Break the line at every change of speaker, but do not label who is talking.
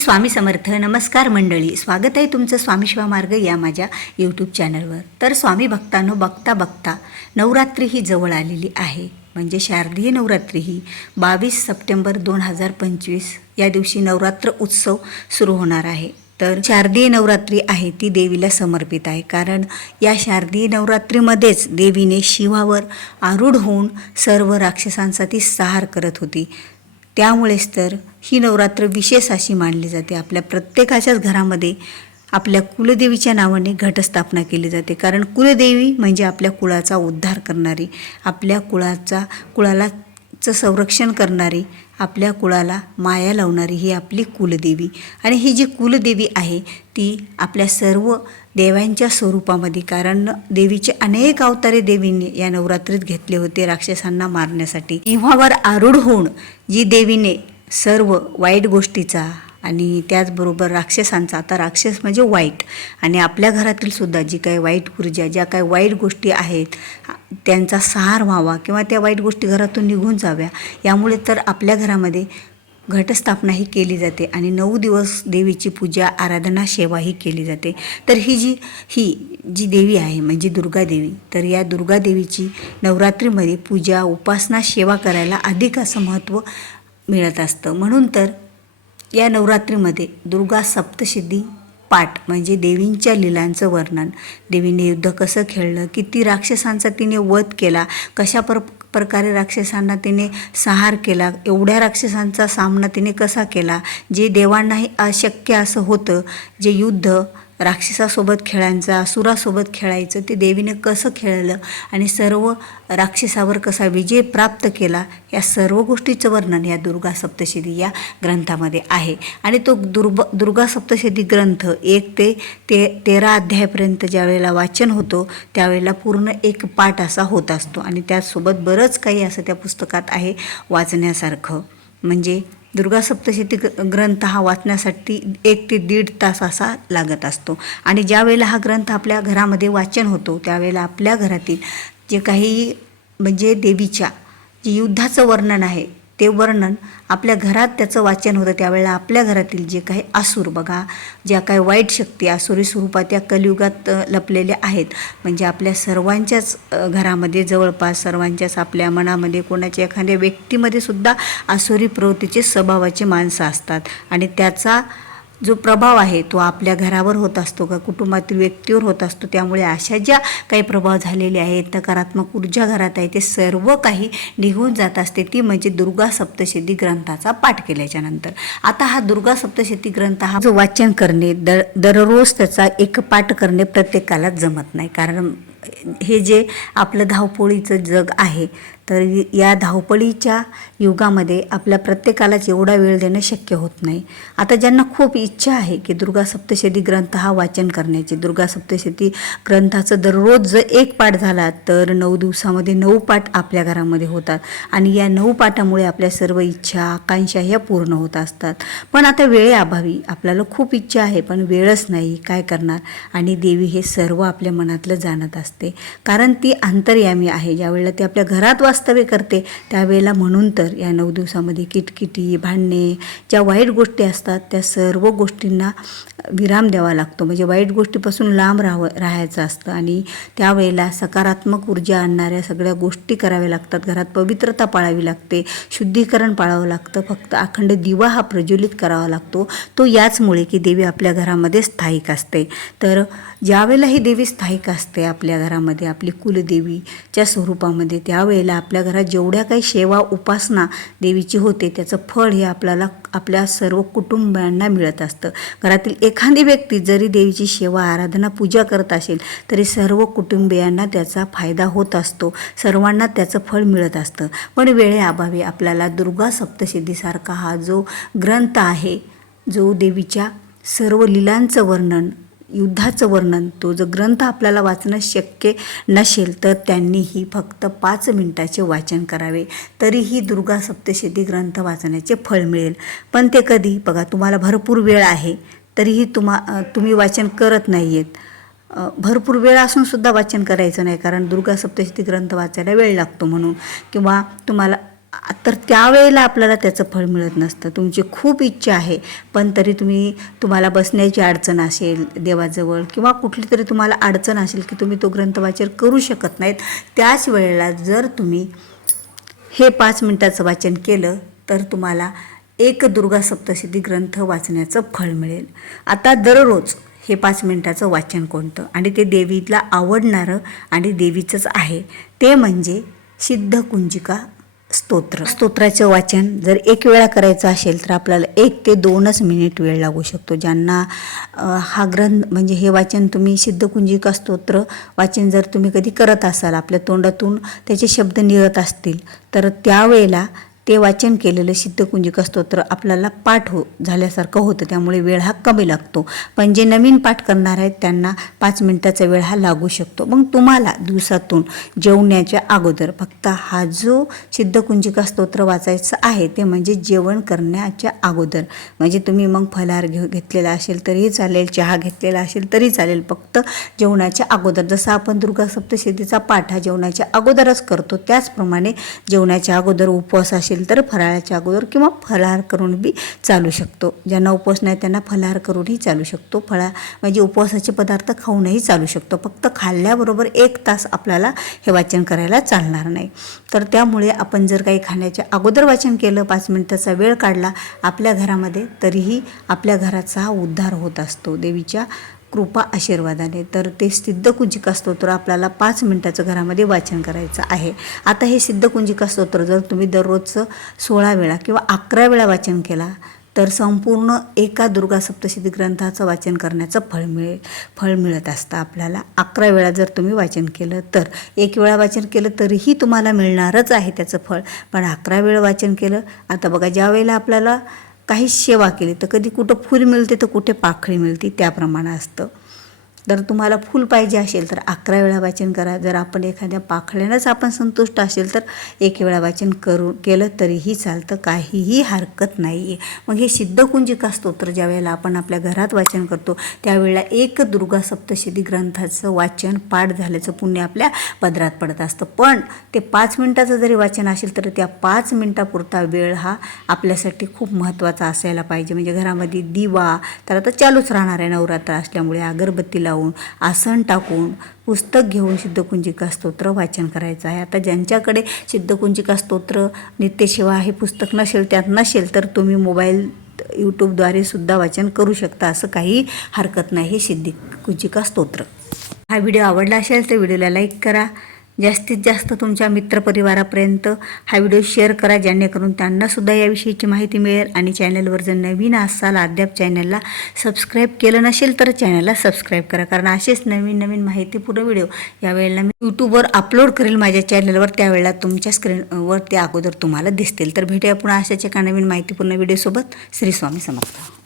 स्वामी समर्थ नमस्कार मंडळी. स्वागत आहे तुमचं स्वामी शिवा मार्ग या माझ्या यूट्यूब चॅनलवर तर स्वामी भक्तांनो बघता बघता नवरात्री ही जवळ आलेली आहे. म्हणजे शारदीय नवरात्री ही बावीस सप्टेंबर दोन हजार पंचवीस या दिवशी नवरात्र उत्सव सुरू होणार आहे. तर शारदीय नवरात्री आहे ती देवीला समर्पित आहे. कारण या शारदीय नवरात्रीमध्येच देवीने शिवावर आरूढ होऊन सर्व राक्षसांचा ती सहार करत होती. त्यामुळेच तर ही नवरात्र विशेष अशी मानली जाते. आपल्या प्रत्येकाच्याच घरामध्ये आपल्या कुलदेवीच्या नावाने घटस्थापना केली जाते. कारण कुलदेवी म्हणजे आपल्या कुळाचा उद्धार करणारी आपल्या कुळाचा कुळालाचं संरक्षण करणारी आपल्या कुळाला माया लावणारी ही आपली कुलदेवी. आणि ही जी कुलदेवी आहे ती आपल्या सर्व देवांच्या स्वरूपामध्ये कारण देवीचे अनेक अवतारे देवीने या नवरात्रीत घेतले होते राक्षसांना मारण्यासाठी. सिंहावर आरूढ होऊन जी देवीने सर्व वाईट गोष्टीचा आणि त्याचबरोबर राक्षसांचा. आता राक्षस म्हणजे वाईट. आणि आपल्या घरातील सुद्धा जी काही वाईट ऊर्जा ज्या काही वाईट गोष्टी आहेत त्यांचा सहार व्हावा किंवा त्या वाईट गोष्टी घरातून निघून जाव्या यामुळे तर आपल्या घरामध्ये घटस्थापना ही केली जाते आणि नऊ दिवस देवीची पूजा आराधना सेवा ही केली जाते. तर ही जी ही जी देवी आहे म्हणजे दुर्गा देवी तर या दुर्गा देवीची नवरात्रीमध्ये पूजा उपासना सेवा करायला अधिक असं महत्त्व मिळत असतं. म्हणून तर या नवरात्रीमध्ये दुर्गा सप्तसिद्धी पाठ म्हणजे देवींच्या लिलांचं वर्णन. देवीने युद्ध कसं खेळलं किती राक्षसांचा तिने वध केला कशा पर प्रकारे राक्षसांना तिने संहार केला एवढ्या राक्षसांचा सामना तिने कसा केला जे देवांनाही अशक्य असं होतं जे युद्ध राक्षसासोबत खेळायचा असुरासोबत खेळायचं ते देवीने कसं खेळलं आणि सर्व राक्षसावर कसा विजय प्राप्त केला या सर्व गोष्टीचं वर्णन या दुर्गा सप्तशती या ग्रंथामध्ये आहे. आणि तो दुर्ब दुर्गा सप्तशती ग्रंथ एक ते ते तेरा अध्यायापर्यंत ज्यावेळेला वाचन होतो त्यावेळेला पूर्ण एक पाठ असा होत असतो. आणि त्याचसोबत बरंच काही असं त्या पुस्तकात आहे वाचण्यासारखं. म्हणजे दुर्गा सप्तशती ग- ग्रंथ हा वाचण्यासाठी एक ते दीड तास असा लागत असतो. आणि ज्या वेळेला हा ग्रंथ आपल्या घरामध्ये वाचन होतो त्यावेळेला आपल्या घरातील जे काही म्हणजे देवीच्या जे युद्धाचं वर्णन आहे ते वर्णन आपल्या घरात त्याचं वाचन होतं. त्यावेळेला आपल्या घरातील जे काही आसूर बघा ज्या काही वाईट शक्ती आसुरी स्वरूपात या कलियुगात लपलेल्या आहेत. म्हणजे आपल्या सर्वांच्याच घरामध्ये जवळपास सर्वांच्याच आपल्या मनामध्ये कोणाच्या एखाद्या व्यक्तीमध्ये सुद्धा आसुरी प्रवृत्तीचे स्वभावाचे माणसं असतात. आणि त्याचा जो प्रभाव आहे तो आपल्या घरावर होत असतो का? कुटुंबातील व्यक्तीवर होत असतो. त्यामुळे अशा ज्या काही प्रभाव झालेले आहेत नकारात्मक ऊर्जा घरात आहे ते सर्व काही निघून जात असते. ती म्हणजे दुर्गा सप्तशती ग्रंथाचा पाठ केल्याच्यानंतर. आता हा दुर्गा सप्तशती ग्रंथ हा जो वाचन करणे दर दररोज त्याचा एक पाठ करणे प्रत्येकाला जमत नाही. कारण हे जे आपलं धावपोळीचं जग आहे तर या धावपळीच्या युगामध्ये आपल्या प्रत्येकालाच एवढा वेळ देणं शक्य होत नाही. आता ज्यांना खूप इच्छा आहे की दुर्गा सप्तशती ग्रंथ हा वाचन करण्याची दुर्गा सप्तशती ग्रंथाचं दररोज जर एक पाठ झाला तर नऊ दिवसामध्ये नऊ पाठ आपल्या घरामध्ये होतात आणि या नऊ पाठामुळे आपल्या सर्व इच्छा आकांक्षा ह्या पूर्ण होत असतात. पण आता वेळेअभावी आपल्याला खूप इच्छा आहे पण वेळच नाही काय करणार? आणि देवी हे सर्व आपल्या मनातलं जाणत असतात. असते. कारण ती अंतर्यामी आहे. ज्यावेळेला ती आपल्या घरात वास्तव्य करते त्यावेळेला म्हणून तर या नऊ दिवसामध्ये किटकिटी भांडणे ज्या वाईट गोष्टी असतात त्या सर्व गोष्टींना विराम द्यावा लागतो. म्हणजे वाईट गोष्टीपासून लांब राहावं राहायचं असतं आणि त्यावेळेला सकारात्मक ऊर्जा आणणाऱ्या सगळ्या गोष्टी कराव्या लागतात. घरात पवित्रता पाळावी लागते शुद्धीकरण पाळावं लागतं फक्त अखंड दिवा हा प्रज्वलित करावा लागतो. तो याचमुळे की देवी आपल्या घरामध्ये स्थायिक असते. तर ज्यावेळेला ही देवी स्थायिक असते आपल्या घरामध्ये आपली कुलदेवीच्या स्वरूपामध्ये त्यावेळेला आपल्या घरात जेवढ्या काही सेवा उपासना देवीची होते त्याचं फळ हे आपल्याला आपल्या सर्व कुटुंबियांना मिळत असतं. घरातील एखादी व्यक्ती जरी देवीची सेवा आराधना पूजा करत असेल तरी सर्व कुटुंबियांना त्याचा फायदा होत असतो. सर्वांना त्याचं फळ मिळत असतं. पण वेळेअभावी आपल्याला दुर्गा सप्तसिद्धीसारखा हा जो ग्रंथ आहे जो देवीच्या सर्व लीलांचं वर्णन युद्धाचं वर्णन तो जो ग्रंथ आपल्याला वाचणं शक्य नसेल तर त्यांनीही फक्त पाच मिनिटाचे वाचन करावे. तरीही दुर्गा सप्तशती ग्रंथ वाचण्याचे फळ मिळेल. पण ते कधी? बघा तुम्हाला भरपूर वेळ आहे. तरीही तुम्हा तुम्ही वाचन करत नाही आहेत भरपूर वेळ असूनसुद्धा वाचन करायचं नाही कारण दुर्गा सप्तशती ग्रंथ वाचायला वेळ लागतो म्हणून. किंवा तुम्हाला तर त्यावेळेला आपल्याला त्याचं फळ मिळत नसतं. तुमची खूप इच्छा आहे पण तरी तुम्ही तुम्हाला बसण्याची अडचण असेल देवाजवळ किंवा कुठली तरी तुम्हाला अडचण असेल की तुम्ही तो ग्रंथ वाचन करू शकत नाहीत त्याच वेळेला जर तुम्ही हे पाच मिनटाचं वाचन केलं तर तुम्हाला एक दुर्गा सप्तसिद्धी ग्रंथ वाचण्याचं फळ मिळेल. आता दररोज हे पाच मिनटाचं वाचन कोणतं? आणि ते देवीला आवडणारं आणि देवीचंच आहे ते म्हणजे सिद्धकुंजिका स्तोत्र. स्तोत्राचं वाचन जर एक वेळा करायचं असेल तर आपल्याला एक ते दोनच मिनिट वेळ लागू शकतो. ज्यांना हा ग्रंथ म्हणजे हे वाचन तुम्ही सिद्धकुंजिका स्तोत्र वाचन जर तुम्ही कधी करत असाल आपल्या तोंडातून त्याचे शब्द निघत असतील तर त्यावेळेला ते वाचन केलेलं सिद्धकुंजिका स्तोत्र आपल्याला पाठ हो झाल्यासारखं होतं. त्यामुळे वेळ हा कमी लागतो. पण जे नवीन पाठ करणार आहेत त्यांना पाच मिनिटाचा वेळ हा लागू शकतो. मग तुम्हाला दिवसातून जेवण्याच्या अगोदर फक्त हा जो सिद्धकुंजिका स्तोत्र वाचायचं आहे ते म्हणजे जेवण करण्याच्या अगोदर. म्हणजे तुम्ही मग फलाहार घेऊ घेतलेला असेल तरीही चालेल चहा घेतलेला असेल तरी चालेल. फक्त जेवणाच्या अगोदर जसं आपण दुर्गा सप्तशतीचा पाठ हा जेवणाच्या अगोदरच करतो त्याचप्रमाणे जेवणाच्या अगोदर उपवास असेल असेल तर फराळाच्या अगोदर किंवा फलाहार करून बी चालू शकतो. ज्यांना उपवास नाही त्यांना फलाहार करूनही चालू शकतो. फळा म्हणजे उपवासाचे पदार्थ खाऊनही चालू शकतो. फक्त खाल्ल्याबरोबर एक तास आपल्याला हे वाचन करायला चालणार नाही. तर त्यामुळे आपण जर काही खाण्याच्या अगोदर वाचन केलं पाच मिनिटाचा वेळ काढला आपल्या घरामध्ये तरीही आपल्या घराचा हा उद्धार होत असतो. देवीच्या कृपा आशीर्वादाने. तर ते सिद्धकुंजिका स्तोत्र आपल्याला पाच मिनटाचं घरामध्ये वाचन करायचं आहे. आता हे सिद्धकुंजिका स्तोत्र जर तुम्ही दररोजचं सोळा वेळा किंवा अकरा वेळा वाचन केला तर संपूर्ण एका दुर्गा सप्तशती ग्रंथाचं वाचन करण्याचं फळ मिळेल फळ मिळत असतं आपल्याला. अकरा वेळा जर तुम्ही वाचन केलं तर एक वेळा वाचन केलं तरीही तुम्हाला मिळणारच आहे त्याचं फळ. पण अकरा वेळा वाचन केलं आता बघा ज्या वेळेला आपल्याला काही सेवा केली तर कधी कुठं फूल मिळते तर कुठे पाखळी मिळते त्याप्रमाणे असतं. जर तुम्हाला फूल पाहिजे असेल तर अकरा वेळा वाचन करा. जर आपण एखाद्या पाखड्यानंच आपण संतुष्ट असेल तर एक वेळा वाचन करू केलं तरीही चालतं. काहीही हरकत नाही आहे मग हे सिद्धकुंजिका स्तोत्र ज्या वेळेला आपण आपल्या घरात वाचन करतो त्यावेळेला एक दुर्गा सप्तशती ग्रंथाचं वाचन पाठ झाल्याचं पुण्य आपल्या पदरात पडत असतं. पण ते पाच मिनटाचं जरी वाचन असेल तर त्या पाच मिनटापुरता वेळ हा आपल्यासाठी खूप महत्त्वाचा असायला पाहिजे. म्हणजे घरामध्ये दिवा तर आता चालूच राहणार आहे नवरात्र असल्यामुळे. अगरबत्तीला लावून आसन टाकून पुस्तक घेऊन सिद्धकुंजिका स्तोत्र वाचन करायचं आहे. आता ज्यांच्याकडे सिद्धकुंजिका स्तोत्र नित्यसेवा हे पुस्तक नसेल त्यात नसेल तर तुम्ही मोबाईल यूट्यूबद्वारे सुद्धा वाचन करू शकता असं काही हरकत नाही. हे सिद्धिकुंजिका स्तोत्र. हा व्हिडिओ आवडला असेल तर व्हिडिओला लाईक करा. जास्तीत जास्त तुमच्या मित्रपरिवारापर्यंत हा व्हिडिओ शेअर करा जेणेकरून त्यांनासुद्धा याविषयीची माहिती मिळेल. आणि चॅनलवर जर नवीन असाल अद्याप चॅनलला सबस्क्राईब केलं नसेल तर चॅनलला सबस्क्राईब करा. कारण असेच नवीन नवीन माहितीपूर्ण व्हिडिओ यावेळेला मी यूट्यूबवर अपलोड करेल माझ्या चॅनलवर. त्यावेळेला तुमच्या स्क्रीनवर ते अगोदर तुम्हाला दिसतील. तर भेटूया पुन्हा अशाच एका नवीन माहितीपूर्ण व्हिडिओसोबत. श्री स्वामी समर्थ.